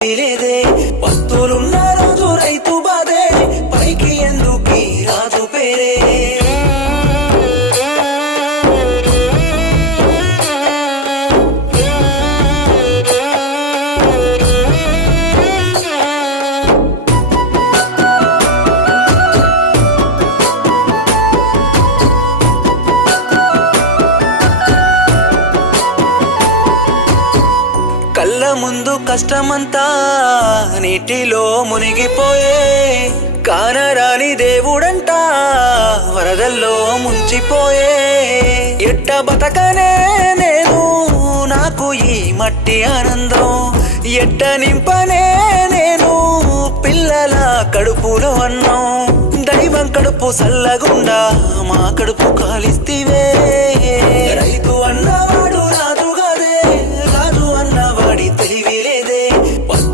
లేదే వస్తువులున్న రోజు రైతు బాధే పైకి ఎందుకు రాజు పేరే కళ్ళ ముందు కష్టమంతా నీటిలో మునిగిపోయే కానరాని దేవుడంట వరదల్లో ముంచిపోయే ఎట్ట బతకనే నేను నాకు ఈ మట్టి ఆనందం ఎట్ట నింపనే నేను పిల్లల కడుపులో అన్నం దైవం కడుపు సల్లగుండా మా కడుపు కాలిస్తివే రైతు